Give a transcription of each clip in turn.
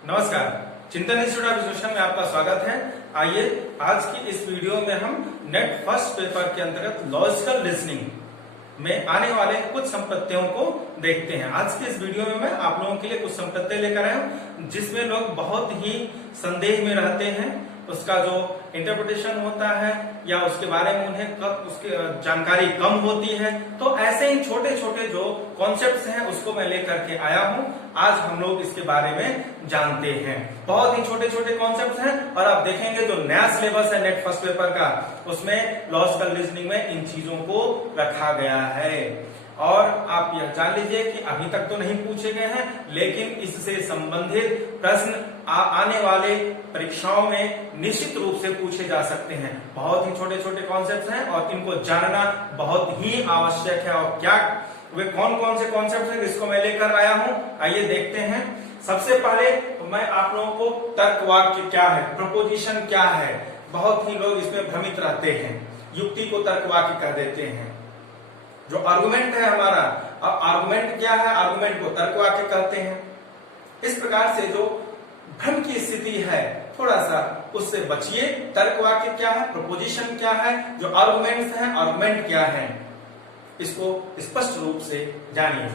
नमस्कार, चिंतन institute of education में आपका स्वागत है। आइए आज की इस वीडियो में हम नेट फर्स्ट पेपर के अंतर्गत लॉजिकल रीजनिंग में आने वाले कुछ संपत्तियों को देखते हैं। आज की इस वीडियो में मैं आप लोगों के लिए कुछ संपत्ति लेकर आया हूं जिसमें लोग बहुत ही संदेह में रहते हैं। उसका जो इंटरप्रिटेशन होता है या उसके बारे में उन्हें कब उसकी जानकारी कम होती है, तो ऐसे ही छोटे छोटे जो कॉन्सेप्ट्स हैं उसको मैं लेकर के आया हूं। आज हम लोग इसके बारे में जानते हैं। बहुत ही छोटे छोटे कॉन्सेप्ट्स हैं और आप देखेंगे जो नया सिलेबस है नेट फर्स्ट पेपर का, उसमें लॉजिकल रीजनिंग में इन चीजों को रखा गया है। और आप यह जान लीजिए कि अभी तक तो नहीं पूछे गए हैं, लेकिन इससे संबंधित प्रश्न आने वाले परीक्षाओं में निश्चित रूप से पूछे जा सकते हैं। बहुत ही छोटे छोटे कॉन्सेप्ट्स हैं और इनको जानना बहुत ही आवश्यक है। और क्या वे कौन कौन से कॉन्सेप्ट्स हैं इसको मैं लेकर आया हूं, आइए देखते हैं। सबसे पहले मैं आप लोगों को तर्क वाक्य क्या है, प्रपोजिशन क्या है, बहुत ही लोग इसमें भ्रमित रहते हैं। युक्ति को तर्क वाक्य कह देते हैं। जो आर्गुमेंट है हमारा, अब आर्गुमेंट क्या है, आर्गुमेंट को तर्क वाक्य कहते हैं। इस प्रकार से जो भ्रम की स्थिति है थोड़ा सा उससे बचिए। तर्क वाक्य क्या है, प्रपोजिशन क्या है, जो आर्गुमेंट्स हैं आर्गुमेंट क्या है, इसको स्पष्ट रूप से जानिए।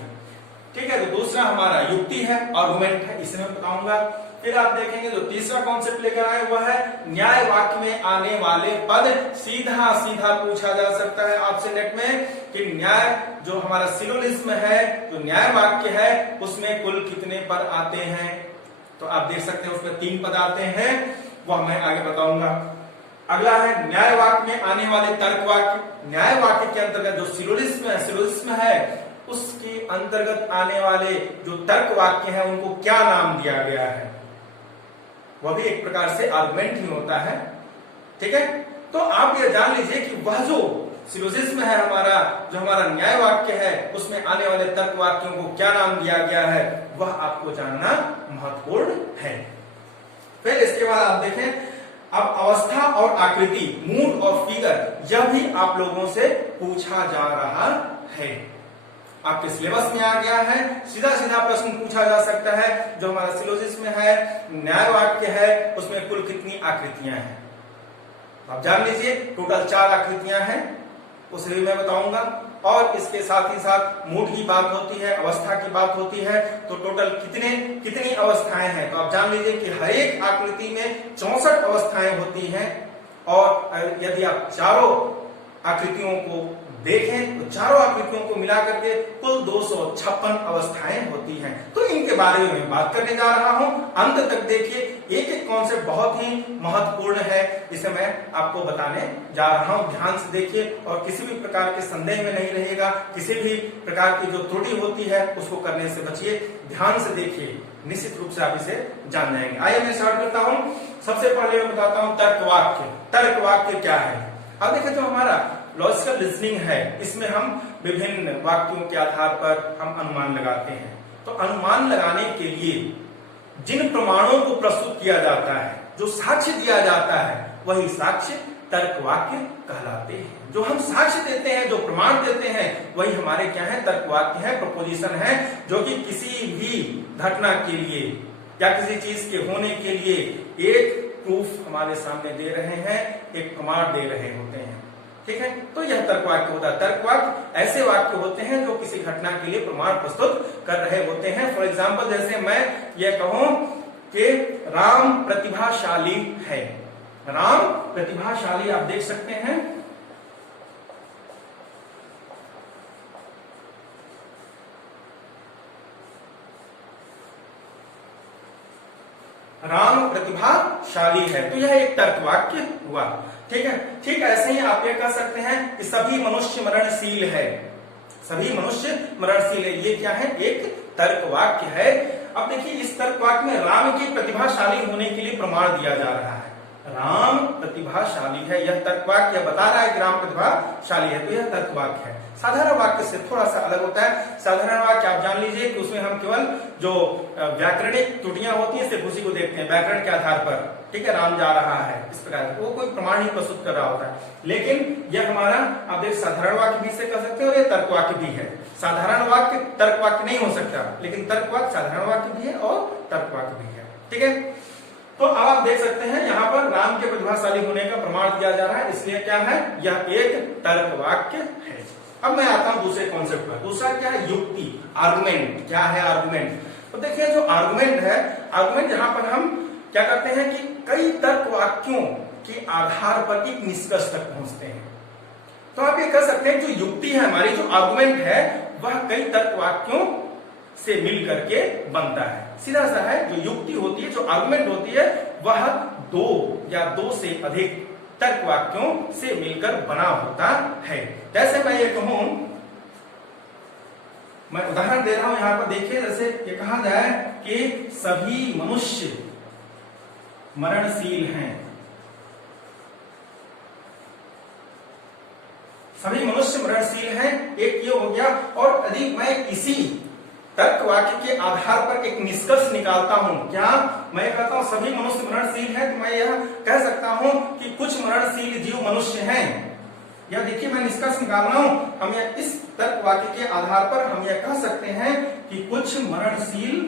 ठीक है, तो दूसरा हमारा युक्ति है, आर्गुमेंट है, इसे मैं बताऊंगा। फिर आप देखेंगे जो तीसरा कॉन्सेप्ट लेकर आए वह है न्याय वाक्य में आने वाले पद। सीधा सीधा पूछा जा सकता है आपसे नेट में कि न्याय जो हमारा सिनोनिम्स है, जो न्याय वाक्य है, उसमें कुल कितने पद आते हैं। तो आप देख सकते हैं उसमें 3 पद आते हैं, वह मैं आगे बताऊंगा। अगला है न्याय वाक्य में आने वाले तर्क वाक्य। न्याय वाक्य के अंतर्गत जो सिलोजिज्म है उसके अंतर्गत आने वाले जो तर्क वाक्य है उनको क्या नाम दिया गया है, वह भी एक प्रकार से आर्गुमेंट ही होता है। ठीक है, तो आप यह जान लीजिए कि वह जो सिलोजिज्म है हमारा, जो हमारा न्याय वाक्य है, उसमें आने वाले तर्क वाक्यों को क्या नाम दिया गया है, वह आपको जानना महत्वपूर्ण है। फिर इसके बाद आप देखें, अब अवस्था और आकृति, मूड और फिगर, यह भी आप लोगों से पूछा जा रहा है। आपके सिलेबस में आ गया है, सीधा सीधा प्रश्न पूछा जा सकता है। जो हमारा सिलोजिज्म है, न्याय वाक्य है, उसमें कुल कितनी आकृतियां हैं, आप जान लीजिए। टोटल 4 आकृतियां हैं, उसे भी मैं बताऊंगा। और इसके साथ ही साथ मूड की बात होती है, अवस्था की बात होती है, तो टोटल कितनी अवस्थाएं हैं, तो आप जान लीजिए कि हर एक आकृति में 64 अवस्थाएं होती हैं। और यदि आप चारों आकृतियों को देखें तो चारों आकृतियों को मिला करके कुल 256 अवस्थाएं होती हैं। तो इनके बारे में मैं बात करने जा रहा हूं, अंत तक देखिए। एक एक कॉन्सेप्ट बहुत ही महत्वपूर्ण है, इसे मैं आपको बताने जा रहा हूं। ध्यान से देखिए और किसी भी प्रकार के संदेह में नहीं रहिएगा। किसी भी प्रकार की जो त्रुटि होती है उसको करने से बचिए। ध्यान से देखिए, निश्चित रूप से आप इसे जान जाएंगे। आइए मैं स्टार्ट करता हूं। सबसे पहले मैं बताता हूं तर्क वाक्य। तर्क वाक्य क्या है, अब देखिए जो हमारा लॉजिकल रीजनिंग है, इसमें हम विभिन्न वाक्यों के आधार पर हम अनुमान लगाते हैं। तो अनुमान लगाने के लिए जिन प्रमाणों को प्रस्तुत किया जाता है, जो साक्ष्य दिया जाता है, वही साक्ष्य तर्क वाक्य कहलाते हैं। जो हम साक्ष्य देते हैं, जो प्रमाण देते हैं, वही हमारे क्या है, तर्क वाक्य है, प्रपोजिशन है, जो कि किसी भी घटना के लिए या किसी चीज के होने के लिए एक प्रूफ हमारे सामने दे रहे हैं, एक प्रमाण दे रहे होते हैं। ठीक है, तो यह तर्क वाक्य होता है। तर्क वाक्य ऐसे वाक्य होते हैं जो किसी घटना के लिए प्रमाण प्रस्तुत कर रहे होते हैं। फॉर एग्जाम्पल, जैसे मैं यह कहूं कि राम प्रतिभाशाली है। राम प्रतिभाशाली, आप देख सकते हैं, राम प्रतिभाशाली है, तो यह एक तर्क वाक्य हुआ। ठीक है, ठीक ऐसे ही आप ये कह सकते हैं कि सभी मनुष्य मरणशील है। सभी मनुष्य मरणशील है, ये क्या है, एक तर्क वाक्य है। अब देखिए इस तर्क वाक्य में राम की प्रतिभाशाली होने के लिए प्रमाण दिया जा रहा है। राम प्रतिभाशाली है, यह तर्क वाक्य बता रहा है कि राम प्रतिभाशाली है, तो यह तर्क वाक्य है। साधारण वाक्य से थोड़ा सा अलग होता है। साधारण वाक्य आप जान लीजिए कि उसमें हम केवल जो व्याकरणिक त्रुटियां होती है सिर्फ उसी को देखते हैं व्याकरण के आधार पर। ठीक है, राम जा रहा है, इस प्रकार वो कोई प्रमाण ही प्रस्तुत कर रहा होता है। लेकिन यह हमारा आप देख साधारण वाक्य भी से कर सकते हैं और यह तर्क वाक्य भी है। साधारण वाक्य तर्क वाक्य नहीं हो सकता, लेकिन तर्क वाक्य साधारण वाक्य भी है और तर्क वाक्य भी है। ठीक है। तो अब आप देख सकते हैं यहाँ पर राम के प्रतिभाशाली होने का प्रमाण दिया जा रहा है, इसलिए क्या है, यह एक तर्क वाक्य है। अब मैं आता हूं दूसरे कॉन्सेप्ट पर। दूसरा क्या है, युक्ति, आर्गुमेंट। क्या है आर्गुमेंट? तो देखिए जो आर्गुमेंट है, आर्गुमेंट जहां पर हम क्या करते हैं कि कई तर्क वाक्यों के आधार पर एक निष्कर्ष तक पहुंचते हैं। तो आप ये कह सकते हैं जो युक्ति है हमारी, जो आर्गुमेंट है, वह कई तर्क वाक्यों से मिल करके बनता है। सीधा सा है, जो युक्ति होती है, जो आर्गुमेंट होती है, वह दो या दो से अधिक तर्क वाक्यों से मिलकर बना होता है। जैसे मैं ये कहूं, मैं उदाहरण दे रहा हूं यहां पर देखिए, जैसे ये कहा जाए कि सभी मनुष्य मरणशील हैं, सभी मनुष्य मरणशील हैं, एक ये हो गया। और यदि मैं इसी तर्क वाक्य के आधार पर एक निष्कर्ष निकालता हूं, क्या मैं कहता हूं सभी मनुष्य मरणशील हैं, तो मैं यह कह सकता हूं कि कुछ मरणशील जीव मनुष्य हैं। या देखिए मैं निष्कर्ष निकाल रहा हूं, हम यह इस तर्क वाक्य के आधार पर हम यह कह सकते हैं कि कुछ मरणशील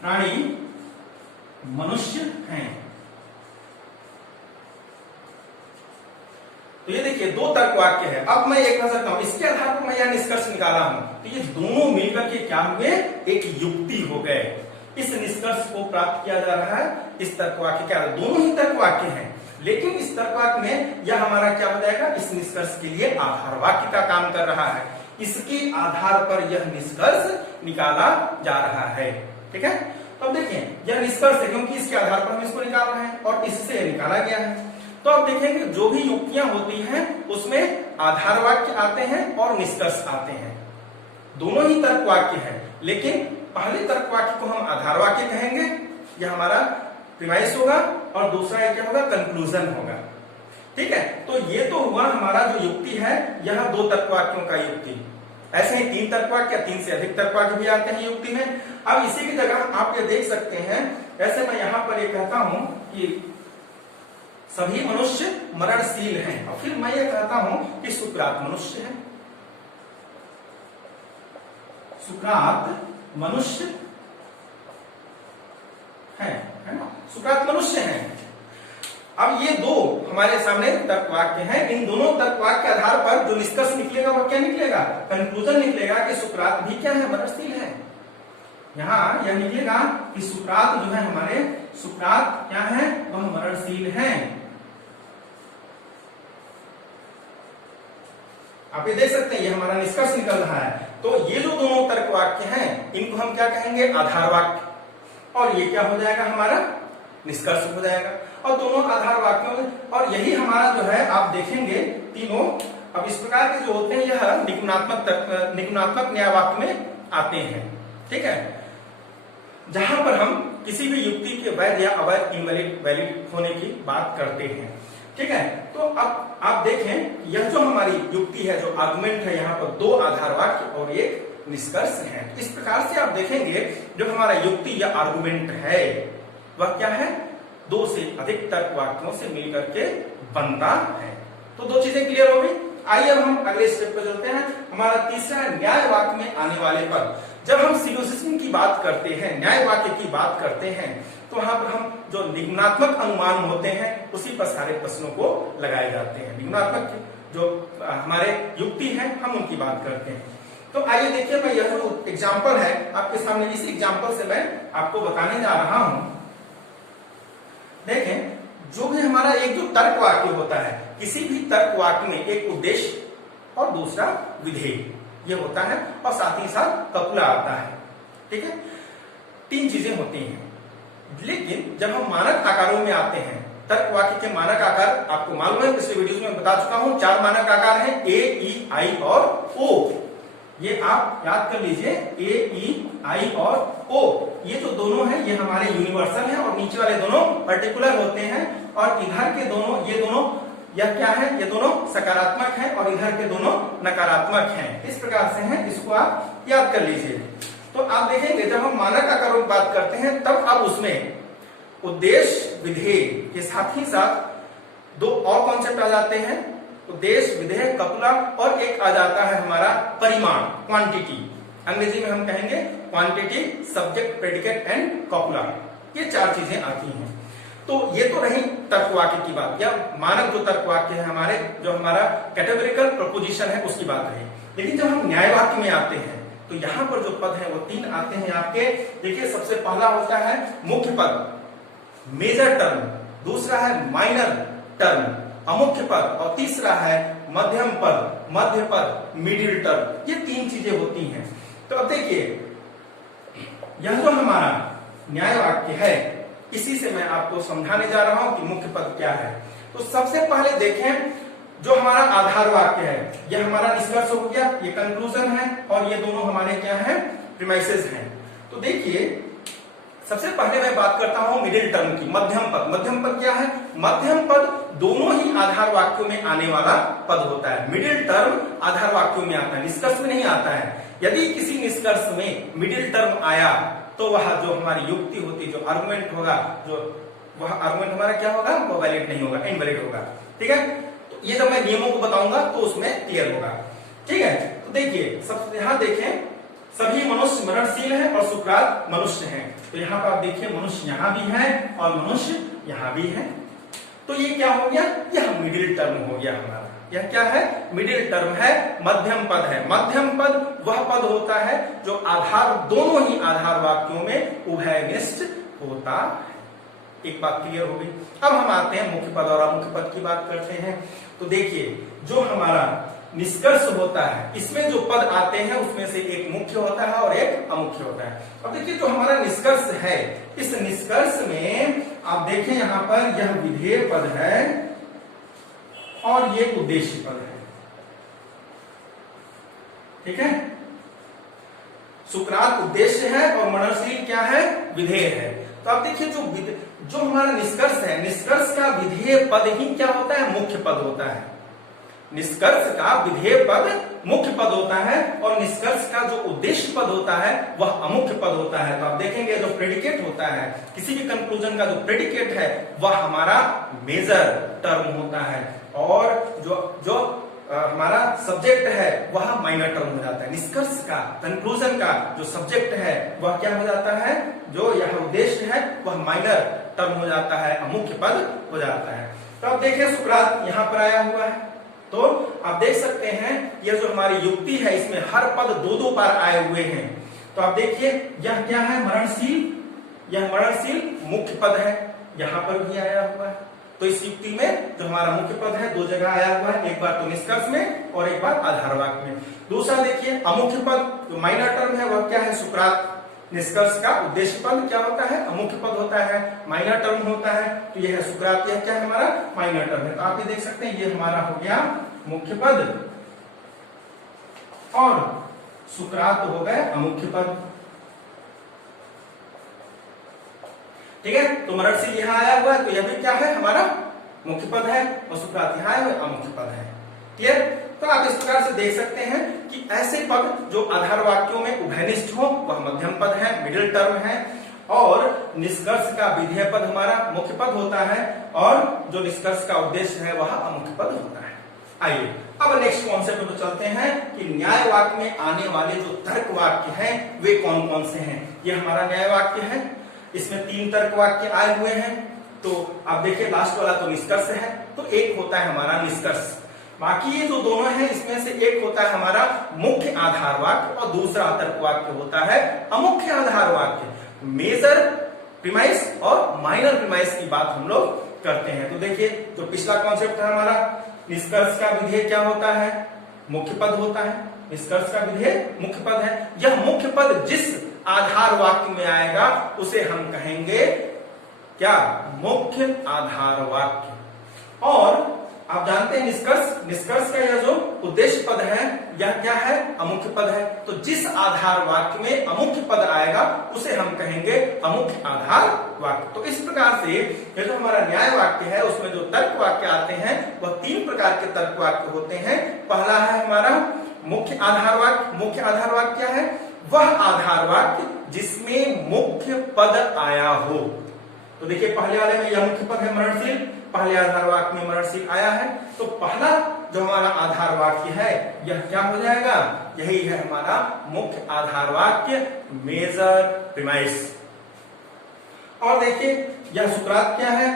प्राणी मनुष्य हैं। तो ये देखिए दो तर्क वाक्य है। अब मैं ये कह सकता हूं, इसके आधार पर मैं यह निष्कर्ष निकाला हूं, तो ये दोनों मिलकर के क्या हुए, एक युक्ति हो गए। इस निष्कर्ष को प्राप्त किया जा रहा है इस तर्क वाक्य के आधार। दोनों ही तर्क वाक्य हैं, लेकिन इस तर्क वाक्य में यह हमारा क्या हो जाएगा, इस निष्कर्ष के लिए आधार वाक्य का काम कर रहा है। इसके आधार पर यह निष्कर्ष निकाला जा रहा है। ठीक है। तो अब देखिए यह निष्कर्ष है क्योंकि इसके आधार पर हम इसको निकाल रहे हैं और इससे निकाला गया है। तो आप देखेंगे जो भी युक्तियां होती हैं उसमें आधार वाक्य आते हैं और निष्कर्ष आते हैं। दोनों ही तर्क वाक्य है, लेकिन पहले तर्क वाक्य को हम आधार वाक्य कहेंगे, यह हमारा प्रीमाइस होगा, और दूसरा क्या होगा, कंक्लूजन होगा। ठीक है। तो ये तो हुआ हमारा जो युक्ति है, यह दो तर्क वाक्यों का युक्ति। ऐसे ही तीन तर्क वाक्य, तीन से अधिक तर्क वाक्य भी आते हैं युक्ति में। अब इसी की जगह आप ये देख सकते हैं, ऐसे मैं यहां पर ये कहता हूं कि सभी मनुष्य मरणशील हैं, और फिर मैं ये कहता हूं कि सुकरात मनुष्य है, सुकरात मनुष्य है ना, सुकरात मनुष्य हैं। अब ये दो हमारे सामने तर्क वाक्य हैं। इन दोनों तर्क वाक्य के आधार पर जो निष्कर्ष निकलेगा वह क्या निकलेगा, कंक्लूजन निकलेगा कि सुकरात भी क्या है, मरणशील है। यहां यह निकलेगा कि सुकरात जो है हमारे, सुकरात क्या है, वह मरणशील हैं। आप ये देख सकते हैं, ये हमारा निष्कर्ष निकल रहा है। तो ये जो दोनों तर्क वाक्य हैं, इनको हम क्या कहेंगे, आधार वाक्य, और ये क्या हो जाएगा, हमारा निष्कर्ष हो जाएगा। और दोनों आधार वाक्यों में, और यही हमारा जो है आप देखेंगे तीनों अब इस प्रकार के जो होते हैं, यह निगुणात्मक न्याय वाक्य में आते हैं। ठीक है। जहां पर हम किसी भी युक्ति के वैध या अवैध, इनवैलिड, वैलिड होने की बात करते हैं। ठीक है। तो अब आप देखें, यह जो हमारी युक्ति है, जो आर्गुमेंट है, यहाँ पर दो आधार वाक्य और एक निष्कर्ष है। इस प्रकार से आप देखेंगे जो हमारा युक्ति या आर्गुमेंट है वह क्या है, दो से अधिक तर्क वाक्यों से मिलकर के बनता है। तो दो चीजें क्लियर हो गई। आइए अब हम अगले स्टेप पर चलते हैं। हमारा तीसरा न्याय वाक्य में आने वाले पर, जब हम सिलोजिज्म की बात करते हैं, न्याय वाक्य की बात करते हैं, तो वहां पर हम जो निगमनात्मक अनुमान होते हैं उसी पर सारे प्रश्नों को लगाए जाते हैं। निगमनात्मक जो हमारे युक्ति है, हम उनकी बात करते हैं। तो आइए देखिए, मैं यह जो एग्जाम्पल है आपके सामने, इस एग्जाम्पल से मैं आपको बताने जा रहा हूं। देखें, जो भी हमारा एक जो तर्क वाक्य होता है, किसी भी तर्क वाक्य में एक उद्देश्य और दूसरा विधेय ये होता है, और साथ ही साथ कपुला आता है। ठीक है। तीन चीजें होती हैं। लेकिन जब हम मानक आकारों में आते हैं, तर्क वाक्य के मानक आकार आपको मालूम है, पिछले वीडियोस में बता चुका हूं। चार मानक आकार हैं, ए, ई, आई और ओ। ये आप याद कर लीजिए, ए, ई, आई और ओ। ये जो दोनों हैं ये हमारे यूनिवर्सल हैं, और नीचे वाले दोनों पर्टिकुलर होते हैं। और इधर के दोनों, ये दोनों, यह क्या है, ये दोनों सकारात्मक हैं, और इधर के दोनों नकारात्मक हैं। इस प्रकार से हैं, इसको आप याद कर लीजिए। तो आप देखेंगे जब हम मानक आकारों की बात करते हैं, तब अब उसमें उद्देश्य विधेय के साथ ही साथ दो और कॉन्सेप्ट आ जाते हैं, उद्देश्य, विधेय, कपुला, और एक आ जाता है हमारा परिमाण, क्वांटिटी। अंग्रेजी में हम कहेंगे क्वांटिटी, सब्जेक्ट, प्रेडिकेट एंड कॉपुला, ये 4 चीजें आती हैं। तो ये तो रही तर्कवाक्य की बात, या मानक जो तर्कवाक्य है हमारे, जो हमारा कैटेगोरिकल प्रपोजिशन है उसकी बात रही। लेकिन जब हम न्यायवाक्य में आते हैं तो यहाँ पर जो पद है वो 3 आते हैं आपके। देखिए सबसे पहला होता है मुख्य पद, मेजर टर्म, दूसरा है माइनर टर्म, अमुख्य पद, और तीसरा है मध्यम पद, मध्य पद, मिडिल टर्म। ये 3 चीजें होती हैं। तो अब देखिए यह जो हमारा न्याय वाक्य है, इसी से मैं आपको समझाने जा रहा हूं कि मुख्य पद क्या है। तो सबसे पहले देखें जो हमारा आधार वाक्य है, यह हमारा निष्कर्ष हो गया, ये कंक्लूजन है, और ये दोनों हमारे क्या है, प्रीमाइसेस हैं। तो देखिए सबसे पहले मैं बात करता हूं मिडिल टर्म की, मध्यम पद। मध्यम पद क्या है? मध्यम पद दोनों ही आधार वाक्यों में आने वाला पद होता है। मिडिल टर्म आधार वाक्यों में आता है, निष्कर्ष में नहीं आता है। यदि किसी निष्कर्ष में मिडिल टर्म आया तो वह जो हमारी युक्ति होती, जो आर्गुमेंट होगा, जो वह आर्गुमेंट हमारा क्या होगा, वो वैलिड नहीं होगा, इनवैलिड होगा। ठीक है, तो ये जब मैं नियमों को बताऊंगा तो उसमें क्लियर होगा। ठीक है, तो देखिए सब यहां देखें, सभी मनुष्य मरणशील है और सुकरात मनुष्य हैं। तो यहाँ पर आप देखिए मनुष्य यहाँ भी है और मनुष्य यहाँ भी है। तो ये क्या हो गया, यह मिडिल टर्म हो गया हमारा। यह क्या है, मिडिल टर्म है, मध्यम पद है। मध्यम पद वह पद होता है जो आधार, दोनों ही आधार वाक्यों में उभयनिष्ठ होता है। एक बात क्लियर हो गई। अब हम आते हैं मुख्य पद और अमुख्य पद की बात करते हैं। तो देखिए जो हमारा निष्कर्ष होता है, इसमें जो पद आते हैं उसमें से एक मुख्य होता है और एक अमुख्य होता है। अब देखिए जो हमारा निष्कर्ष है, इस निष्कर्ष में आप देखें यहाँ पर यह विधेय पद है और ये उद्देश्य पद है। ठीक है, सुकरात उद्देश्य है और मरणशील क्या है, विधेय है। तो आप देखिए जो हमारा निष्कर्ष है, निष्कर्ष का विधेय पद ही क्या होता है, मुख्य पद होता है। निष्कर्ष का विधेय पद मुख्य पद होता है और निष्कर्ष का जो उद्देश्य पद होता है वह अमुख्य पद होता है। तो आप देखेंगे जो प्रेडिकेट होता है, किसी भी कंक्लूजन का जो प्रेडिकेट है वह हमारा मेजर टर्म होता है, और जो हमारा सब्जेक्ट है वह माइनर टर्म हो जाता है। निष्कर्ष का, कंक्लूजन का जो सब्जेक्ट है वह क्या हो जाता है, जो यह उद्देश्य है वह माइनर टर्म हो जाता है, अमुख्य पद हो जाता है। तो अब देखिए सुकरात यहाँ पर आया हुआ है, तो आप देख सकते हैं यह जो हमारी युक्ति है इसमें हर पद 2-2 बार आए हुए हैं। तो आप देखिए यह क्या है, मरणशील, यह मरणशील मुख्य पद है, यहाँ पर भी आया हुआ है। तो इस युक्ति में जो हमारा मुख्य पद है 2 जगह आया हुआ है, एक बार तो निष्कर्ष में और एक बार आधार वाक्य में। दूसरा देखिए अमुख्य पद जो माइनर टर्म है वह क्या है, सुकरात। निष्कर्ष का उद्देश्य पद क्या होता है, अमुख्य पद होता है, माइनर टर्म होता है। तो यह है सुकरात, यह क्या है हमारा, माइनर टर्म है। तो आप ये देख सकते हैं ये हमारा हो गया मुख्य पद और सुकरात हो गए अमुख्य पद। ठीक है, तो मरणशील यहाँ आया हुआ है तो यह भी क्या है, हमारा मुख्य पद है, और सुकरात यहाँ आया हुआ अमुख्य पद है। क्लियर? तो आप इस प्रकार से देख सकते हैं कि ऐसे पद जो आधार वाक्यों में उभयनिष्ठ हो वह मध्यम पद है, मिडिल टर्म है, और निष्कर्ष का विधेय पद हमारा मुख्य पद होता है, और जो निष्कर्ष का उद्देश्य है वह अमुख्य पद होता है। आइए अब नेक्स्ट कॉन्सेप्ट पर चलते हैं कि न्याय वाक्य में आने वाले जो तर्क वाक्य हैं वे कौन कौन से हैं। ये हमारा न्याय वाक्य है, इसमें 3 तर्क वाक्य आए हुए हैं। तो आप देखिए लास्ट वाला तो निष्कर्ष है, तो एक होता है हमारा निष्कर्ष। बाकी ये जो दोनों हैं इसमें से एक होता है हमारा मुख्य आधार वाक्य और दूसरा तर्क वाक्य होता है अमुख्य आधार वाक्य। मेजर प्रीमाइस और माइनर प्रीमाइस की बात हम लोग करते हैं। तो देखिए जो पिछला कॉन्सेप्ट था हमारा, निष्कर्ष का विधेय क्या होता है, मुख्य पद होता है। निष्कर्ष का विधेय मुख्य पद है। यह मुख्य पद जिस आधार वाक्य में आएगा उसे हम कहेंगे क्या, मुख्य आधार वाक्य। और आप जानते हैं निष्कर्ष का यह जो उद्देश्य पद है यह क्या है, अमुख्य पद है। तो जिस आधार वाक्य में अमुख्य पद आएगा उसे हम कहेंगे अमुख्य आधार वाक्य। तो इस प्रकार से यह जो हमारा न्याय वाक्य है उसमें जो तर्क वाक्य आते हैं वह 3 प्रकार के तर्क वाक्य होते हैं। पहला है हमारा मुख्य आधार वाक्य। मुख्य आधार वाक्य क्या है, वह आधार वाक्य जिसमें मुख्य पद आया हो। तो देखिए पहले वाले में यह मुख्य पद है मरणशील, पहले आधार वाक्य में मरणशील आया है, तो पहला जो हमारा आधार वाक्य है यह क्या हो जाएगा, यही है हमारा मुख्य आधार वाक्य, मेजर प्रीमाइस। और देखिए यह सुकरात क्या है,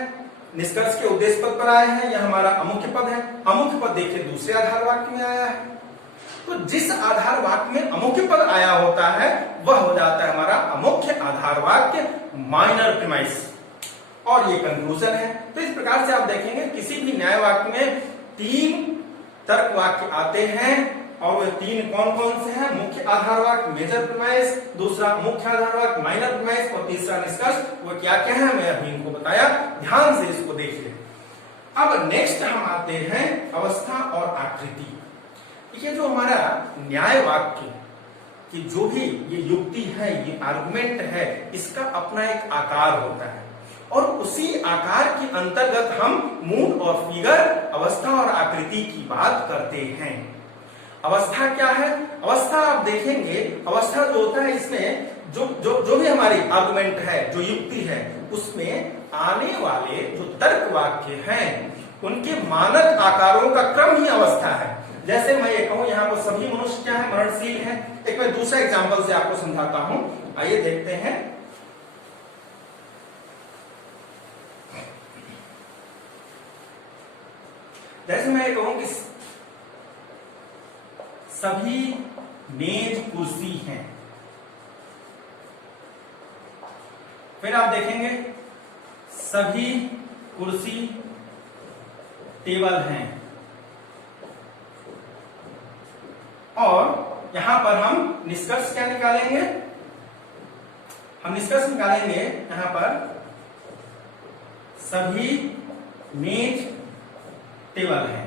निष्कर्ष के उद्देश्य पद पर आए हैं, यह हमारा अमुख्य पद है। अमुख्य पद देखिए दूसरे आधार वाक्य में आया है, तो जिस आधार वाक्य में अमुख्य पद आया होता है वह हो जाता है हमारा अमुख्य आधार वाक्य, माइनर प्रीमाइस। और ये कंक्लूजन है। तो इस प्रकार से आप देखेंगे किसी भी न्याय वाक्य में 3 तर्क वाक्य आते हैं, और वे 3 कौन कौन से हैं, मुख्य आधार वाक्य मेजर प्रीमाइस, दूसरा मुख्य आधार वाक्य माइनर प्रीमाइस, और तीसरा निष्कर्ष। वो क्या क्या है मैं अभी इनको बताया, ध्यान से इसको देखिए। अब नेक्स्ट हम आते हैं अवस्था और आकृति। ये जो हमारा न्याय वाक्य की जो भी ये युक्ति है, ये आर्गुमेंट है, इसका अपना एक आकार होता है, और उसी आकार के अंतर्गत हम मूड और फिगर, अवस्था और आकृति की बात करते हैं। अवस्था क्या है, अवस्था आप देखेंगे, अवस्था जो होता है इसमें जो भी हमारी आर्गुमेंट है, जो युक्ति है, उसमें आने वाले जो तर्क वाक्य हैं उनके मानक आकारों का क्रम ही अवस्था है। जैसे मैं ये कहूं यहाँ पर सभी मनुष्य क्या है, मरणशील है। एक मैं दूसरा एग्जांपल से आपको समझाता हूं, आइए देखते हैं। जैसे मैं ये कहूं कि सभी मेज कुर्सी हैं, फिर आप देखेंगे सभी कुर्सी टेबल हैं, और यहां पर हम निष्कर्ष क्या निकालेंगे, हम निष्कर्ष निकालेंगे यहां पर सभी मेज टेबल है।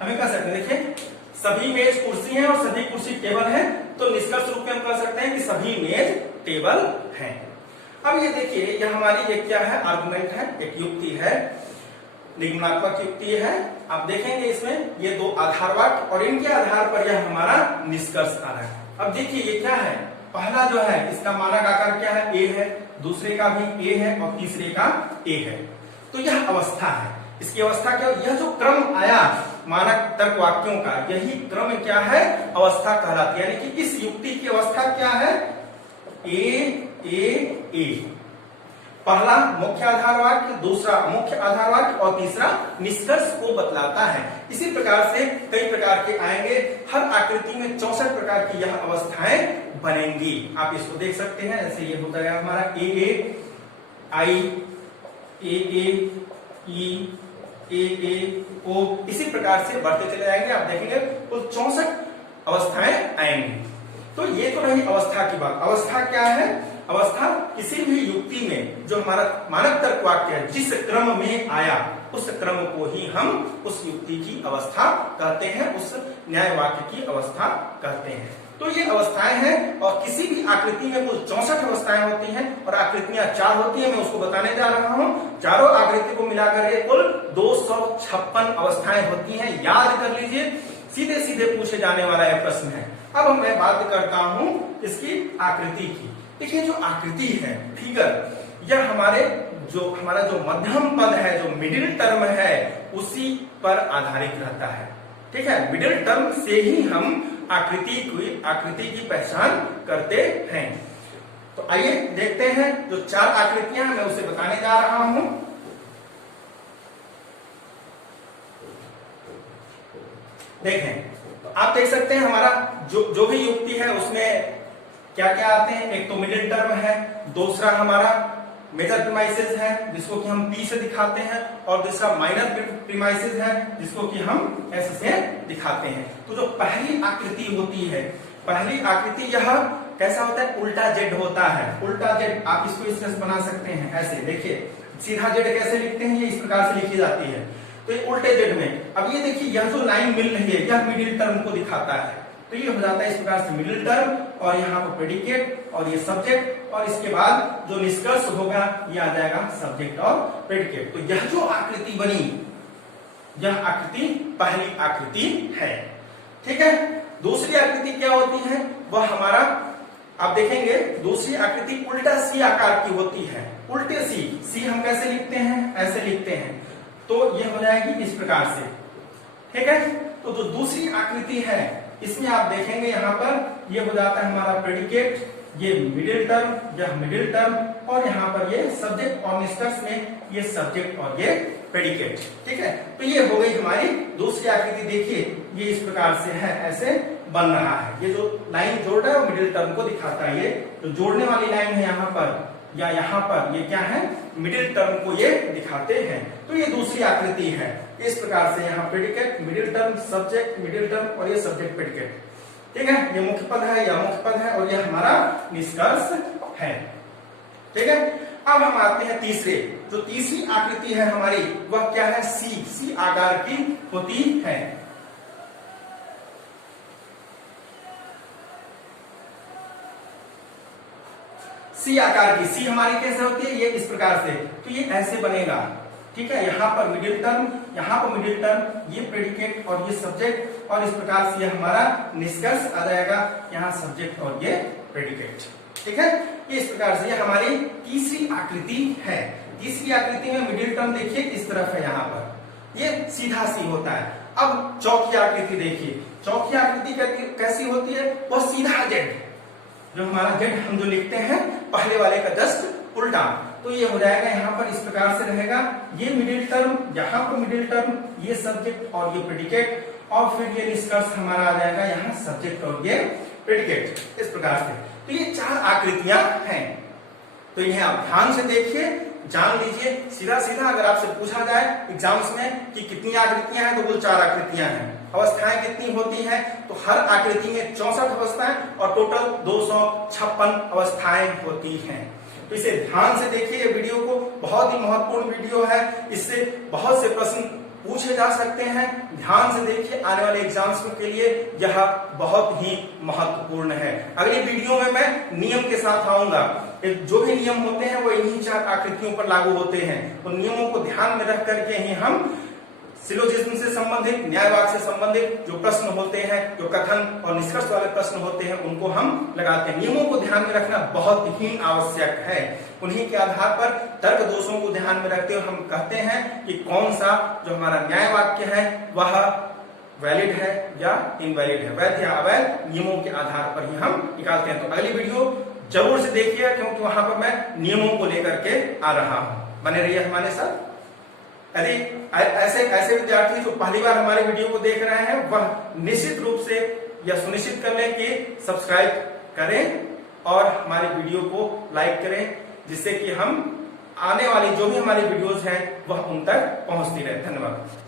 हमें कर सकते हैं, देखिए सभी मेज कुर्सी हैं और सभी कुर्सी टेबल हैं, तो निष्कर्ष रूप में हम कर सकते हैं कि सभी मेज टेबल हैं। अब ये देखिए यह हमारी एक क्या है, आर्गुमेंट है, एक युक्ति है, निगमनात्मक युक्ति है। आप देखेंगे इसमें ये 2 आधार वाक्य और इनके आधार पर यह हमारा निष्कर्ष आ रहा है। अब देखिए ये क्या है, पहला जो है इसका मानक आकार क्या है, ए है, दूसरे का भी ए है और तीसरे का ए है। तो यह अवस्था है। इसकी अवस्था क्या, यह जो क्रम आया मानक तर्क वाक्यों का, यही क्रम क्या है, अवस्था कहलाती है। यानी कि इस युक्ति की अवस्था क्या है, ए ए ए। पहला मुख्य आधार वाक्य, दूसरा मुख्य आधार वाक्य और तीसरा निष्कर्ष को बतलाता है। इसी प्रकार से कई प्रकार के आएंगे, हर आकृति में 64 प्रकार की यह अवस्थाएं बनेंगी। आप इसको देख सकते हैं, जैसे ये होता है हमारा ए ए, आई, ए ए, ई, ए ए, ओ, इसी प्रकार से बढ़ते चले जाएंगे। आप देखेंगे कुल 64 अवस्थाएं आएंगी। तो ये तो रही अवस्था की बात। अवस्था क्या है, अवस्था किसी भी युक्ति में जो हमारा मानक तर्क वाक्य है, जिस क्रम में आया उस क्रम को ही हम उस युक्ति की अवस्था कहते हैं, उस न्याय वाक्य की अवस्था कहते हैं। तो ये अवस्थाएं हैं, और किसी भी आकृति में कुल 64 अवस्थाएं होती हैं, और आकृतियां 4 होती है, मैं उसको बताने जा रहा हूं। चारों आकृति को मिलाकर के कुल 256 अवस्थाएं होती हैं। याद कर लीजिए, सीधे सीधे पूछे जाने वाला यह प्रश्न है। अब मैं बात करता हूं इसकी आकृति की। देखिए जो आकृति है, फिगर, यह हमारा जो मध्यम पद है, जो मिडिल टर्म है, उसी पर आधारित रहता है। ठीक है, मिडिल टर्म से ही हम आकृति की पहचान करते हैं। तो आइए देखते हैं जो 4 आकृतियां मैं उसे बताने जा रहा हूं। देखें, तो आप देख सकते हैं हमारा जो भी युक्ति है उसमें क्या क्या आते हैं। एक तो मिडिल टर्म है, दूसरा हमारा मेजर प्रीमाइसेस है जिसको कि हम पी से दिखाते हैं, और दूसरा माइनर प्रीमाइसेस है जिसको कि हम एस से दिखाते हैं। तो जो पहली आकृति होती है, पहली आकृति यह कैसा होता है, उल्टा जेड होता है। उल्टा जेड आप इसको इस तरह से बना सकते हैं, ऐसे देखिए, सीधा जेड कैसे लिखते हैं, ये इस प्रकार से लिखी जाती है। तो ये उल्टे जेड में, अब ये देखिए यह जो लाइन मिल रही है यह मिडिल टर्म को दिखाता है। तो ये हो जाता है इस प्रकार से मिडिल टर्म, और यहाँ पर प्रेडिकेट और ये सब्जेक्ट, और इसके बाद जो निष्कर्ष होगा ये आ जाएगा सब्जेक्ट और प्रेडिकेट। तो यह जो आकृति बनी, यह आकृति पहली आकृति है। ठीक है, दूसरी आकृति क्या होती है, वह हमारा आप देखेंगे दूसरी आकृति उल्टा सी आकार की होती है। उल्टे सी हम कैसे लिखते हैं, ऐसे लिखते हैं। तो यह हो जाएगी इस प्रकार से। ठीक है। तो जो दूसरी आकृति है इसमें आप देखेंगे यहाँ पर ये हो जाता है हमारा प्रेडिकेट, ये मिडिल टर्म, यह मिडिल टर्म, और यहाँ पर ये सब्जेक्ट और निष्कर्ष में ये सब्जेक्ट और ये प्रेडिकेट। ठीक है, तो ये हो गई हमारी दूसरी आकृति। देखिए ये इस प्रकार से है, ऐसे बन रहा है। ये जो लाइन जोड़ रहा है वो मिडिल टर्म को दिखाता है। ये जो जोड़ने वाली लाइन है यहाँ पर या यहाँ पर, ये क्या है, मिडिल टर्म को ये दिखाते हैं। तो ये दूसरी आकृति है। इस प्रकार से यहाँ predicate, middle term, subject, middle term और ये सब्जेक्ट प्रेडिकेट। ठीक है, ये मुख्य पद है या मुख्य पद है और ये हमारा निष्कर्ष है। ठीक है, अब हम आते हैं तीसरे। जो तीसरी आकृति है हमारी वह क्या है, सी आकार की होती है। सी आकार की, सी हमारी कैसे होती है, ये इस प्रकार से, तो ये ऐसे बनेगा। ठीक है, यहाँ पर मिडिल टर्म, यहाँ पर मिडिल टर्म, ये प्रेडिकेट और ये सब्जेक्ट, और इस प्रकार से ये हमारा निष्कर्ष आ जाएगा, यहाँ सब्जेक्ट और ये प्रेडिकेट। ठीक है, ये इस प्रकार से ये हमारी तीसरी आकृति है। तीसरी आकृति में मिडिल टर्म देखिए इस तरफ है, यहाँ पर ये सीधा सी होता है। अब चौथी आकृति देखिए, चौथी आकृति कैसी होती है, वह सीधा जेड, जो हमारा जेड हम जो लिखते हैं पहले वाले का जस्ट उल्टा। तो ये हो जाएगा यहाँ पर इस प्रकार से रहेगा, ये मिडिल टर्म, यहाँ पर मिडिल टर्म, ये सब्जेक्ट और ये प्रेडिकेट, और फिर ये निष्कर्ष हमारा आ जाएगा यहाँ सब्जेक्ट और ये प्रेडिकेट, इस प्रकार से। तो ये चार आकृतियां हैं। तो इन्हें आप ध्यान से देखिए, जान लीजिए। सीधा सीधा अगर आपसे पूछा जाए एग्जाम्स में कि कितनी आकृतियां हैं, तो वो 4 आकृतियां हैं। अवस्थाएं कितनी होती हैं, तो हर आकृति में 64 अवस्थाएं और टोटल 256 अवस्थाएं होती हैं। तो इसे ध्यान से देखिए, ये वीडियो को, बहुत ही महत्वपूर्ण वीडियो है। इससे बहुत से प्रश्न पूछे जा सकते हैं। ध्यान से देखिए, आने वाले एग्जाम्स के लिए यह बहुत ही महत्वपूर्ण है। अगली वीडियो में मैं नियम के साथ आऊंगा। जो भी नियम होते हैं वो इन्हीं 4 आकृतियों पर लागू होते हैं। उन नियमों को ध्यान में रख करके ही हम सिलोजिज्म से संबंधित, न्यायवाद से संबंधित जो प्रश्न होते हैं, जो कथन और निष्कर्ष वाले प्रश्न होते हैं, उनको हम लगाते हैं। नियमों को ध्यान में रखना बहुत ही आवश्यक है। उन्हीं के आधार पर तर्क दोषों को ध्यान में रखते हुए हम कहते हैं कि कौन सा जो हमारा न्याय वाक्य है वह वैलिड है या इनवैलिड है, वैध या अवैध, नियमों के आधार पर ही हम निकालते हैं। तो अगली वीडियो जरूर से देखिए, क्योंकि वहां पर मैं नियमों को लेकर के आ रहा हूं। बने रहिए हमारे साथ। यदि ऐसे विद्यार्थी जो पहली बार हमारे वीडियो को देख रहे हैं, वह निश्चित रूप से यह सुनिश्चित कर लें कि सब्सक्राइब करें और हमारे वीडियो को लाइक करें, जिससे कि हम आने वाली जो भी हमारी वीडियोस हैं वह उन तक पहुंचती रहे। धन्यवाद।